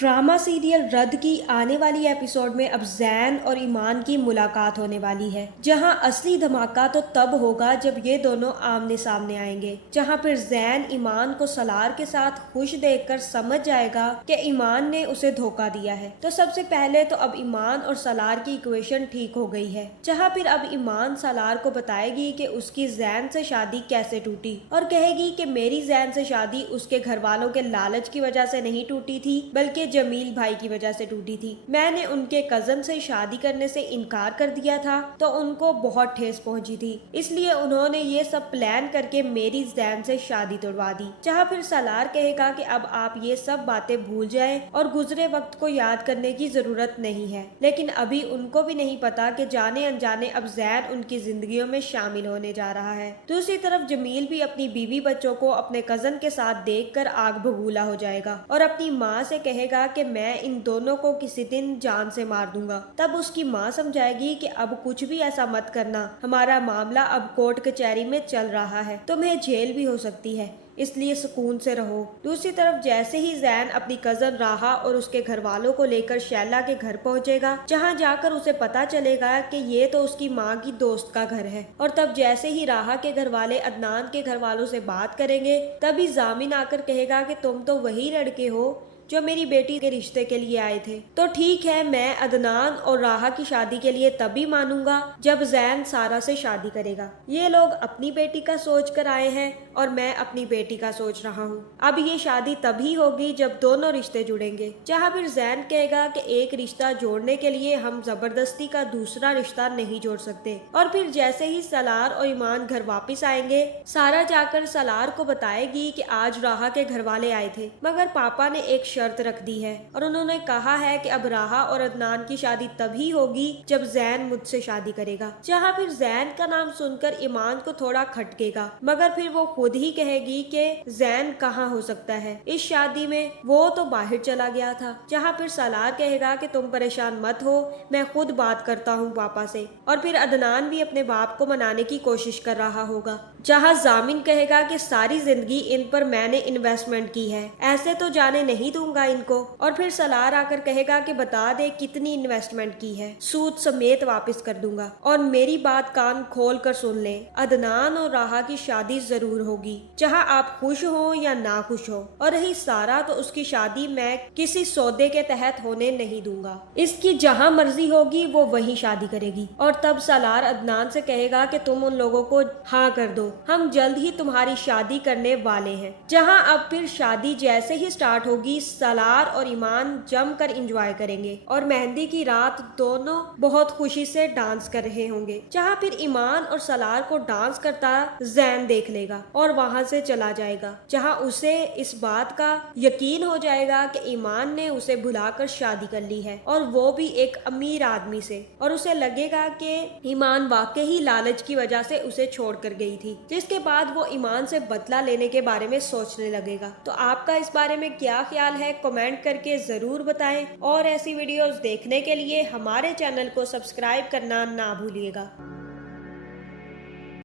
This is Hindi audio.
ड्रामा सीरियल रद्द की आने वाली एपिसोड में अब जैन और ईमान की मुलाकात होने वाली है, जहां असली धमाका तो तब होगा जब ये दोनों आमने सामने आएंगे, जहां फिर जैन ईमान को सलार के साथ खुश देखकर समझ जाएगा कि ईमान ने उसे धोखा दिया है। तो सबसे पहले तो अब ईमान और सलार की इक्वेशन ठीक हो गई है, जहां फिर अब ईमान सलार को बताएगी कि उसकी जैन से शादी कैसे टूटी और कहेगी कि मेरी जैन से शादी उसके घर वालों के लालच की वजह से नहीं टूटी थी, बल्कि जमील भाई की वजह से टूटी थी। मैंने उनके कजन से शादी करने से इनकार कर दिया था तो उनको बहुत ठेस पहुंची थी, इसलिए उन्होंने ये सब प्लान करके मेरी जैन से शादी तोड़वा दी। जहाँ फिर सलार कहेगा कि अब आप ये सब बातें भूल जाएं और गुजरे वक्त को याद करने की जरूरत नहीं है, लेकिन अभी उनको भी नहीं पता कि जाने अनजाने अब जैन उनकी जिंदगियों में शामिल होने जा रहा है। दूसरी तरफ जमील भी अपनी बीवी बच्चों को अपने कजन के साथ देखकर आग बबूला हो जाएगा और अपनी माँ से कहेगा कि मैं इन दोनों को किसी दिन जान से मार दूंगा। तब उसकी माँ समझाएगी कि अब कुछ भी ऐसा मत करना, हमारा मामला अब कोर्ट कचहरी में चल रहा है, तुम्हें जेल भी हो सकती है, इसलिए सुकून से रहो। दूसरी तरफ जैसे ही जैन अपनी कजन राहा और उसके घर वालों को लेकर शैला के घर पहुंचेगा, जहां जाकर उसे पता चलेगा कि ये तो उसकी माँ की दोस्त का घर है। और तब जैसे ही राहा के घर वाले अदनान के घर वालों से बात करेंगे, तभी जामिन आकर कहेगा कि तुम तो वही लड़के हो जो मेरी बेटी के रिश्ते के लिए आए थे। तो ठीक है, मैं अदनान और राहा की शादी के लिए तभी मानूंगा जब जैन सारा से शादी करेगा। ये लोग अपनी बेटी का सोच कर आए हैं और मैं अपनी बेटी का सोच रहा हूँ। अब ये शादी तभी होगी जब दोनों रिश्ते जुड़ेंगे। जहाँ फिर जैन कहेगा कि एक रिश्ता जोड़ने के लिए हम जबरदस्ती का दूसरा रिश्ता नहीं जोड़ सकते। और फिर जैसे ही सलार और ईमान घर वापस आएंगे, सारा जाकर सलार को बताएगी कि आज राहा के घर वाले आए थे, मगर पापा ने एक शर्त रख दी है और उन्होंने कहा है कि अब राहा और अदनान की शादी तभी होगी जब जैन मुझसे शादी करेगा। जहाँ फिर जैन का नाम सुनकर ईमान को थोड़ा खटकेगा, मगर फिर वो खुद ही कहेगी कि जैन कहाँ हो सकता है इस शादी में, वो तो बाहर चला गया था। जहाँ फिर सलार कहेगा कि तुम परेशान मत हो, मैं खुद बात करता हूँ पापा से। और फिर अदनान भी अपने बाप को मनाने की कोशिश कर रहा होगा। जहाँ जामिन कहेगा कि सारी जिंदगी इन पर मैंने इन्वेस्टमेंट की है, ऐसे तो जाने नहीं दूंगा इनको। और फिर सलार आकर कहेगा कि बता दे कितनी इन्वेस्टमेंट की है, सूद समेत वापस कर दूंगा। और मेरी बात कान खोल कर सुन ले, अदनान और राहा की शादी जरूर होगी, जहाँ आप खुश हो या ना खुश हो। और रही सारा, तो उसकी शादी मैं किसी सौदे के तहत होने नहीं दूंगा, इसकी जहाँ मर्जी होगी वो वही शादी करेगी। और तब सलार अदनान से कहेगा कि तुम उन लोगों को हाँ कर दो, हम जल्द ही तुम्हारी शादी करने वाले हैं। जहाँ अब फिर शादी जैसे ही स्टार्ट होगी, सलार और ईमान जमकर एंजॉय करेंगे और मेहंदी की रात दोनों बहुत खुशी से डांस कर रहे होंगे। जहाँ फिर ईमान और सलार को डांस करता जैन देख लेगा और वहाँ से चला जाएगा, जहाँ उसे इस बात का यकीन हो जाएगा कि ईमान ने उसे भुलाकर शादी कर ली है, और वो भी एक अमीर आदमी से। और उसे लगेगा कि ईमान वाकई ही लालच की वजह से उसे छोड़ कर गई थी, जिसके बाद वो ईमान से बदला लेने के बारे में सोचने लगेगा। तो आपका इस बारे में क्या ख्याल है, कमेंट करके जरूर बताएं। और ऐसी वीडियोस देखने के लिए हमारे चैनल को सब्सक्राइब करना ना भूलिएगा।